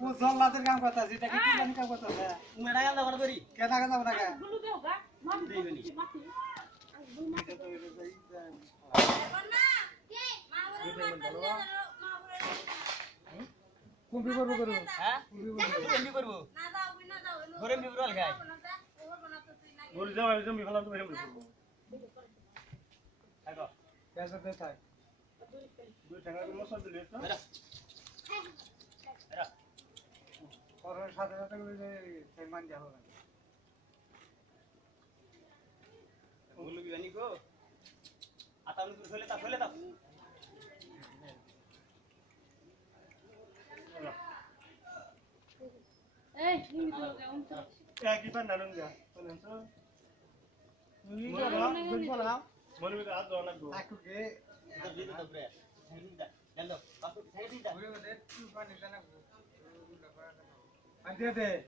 ও জল্লাদের কাম করতাছি এটা কি জানি কাম করতাছে মেডা গাল দাও করি কেনা কেনা বনা কে গুলো দেও গা মাটি দেইবনি মাটি এটা তো এটা যাই কুম্পি করব করব হ্যাঁ এমনি করব ঘরে এমনি বল খাই বল যাও আমি জমি ফেলাম তুমি এমনি করবো খাইবো কেসা দে থাক দুই টাকা করে মশলা দিলে তো এরা এরা পরের সাথে সাথে ওই যে সেই মান যাবো না বলু কি জানি গো আতা আমি ফেলে দাও এই তুমি তো গাউন তো একই পান নানুন যা বলেন তো মনে মনে হাত দেওয়া লাগবে আকুকে এটা দিয়ে দাও প্রে দেন দাও পাসপোর্ট ছেড়ে দিন ওরে ওরে তুই পানি জানা আনতে দে